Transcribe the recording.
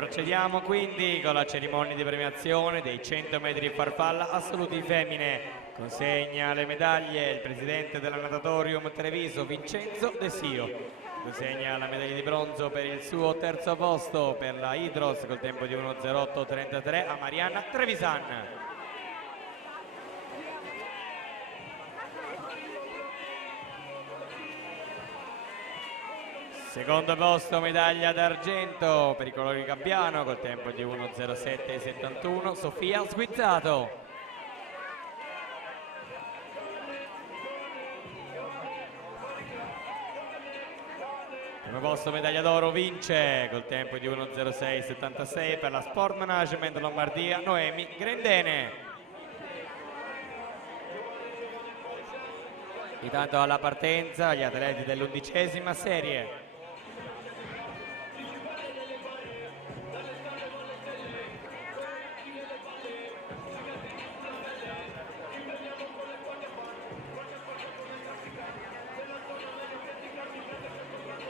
procediamo quindi con la cerimonia di premiazione dei 100 metri di farfalla assoluti femmine. Consegna le medaglie il presidente della Natatorium Treviso Vincenzo De Sio. Consegna la medaglia di bronzo per il suo terzo posto per la Hydros col tempo di 1:08:33 a Marianna Trevisan. Secondo posto medaglia d'argento per i colori gabbiano col tempo di 1:07:71 Sofia Sguizzato. Primo posto medaglia d'oro vince col tempo di 1:06:76 per la Sport Management Lombardia Noemi Grendene. Intanto alla partenza gli atleti dell'11ª serie.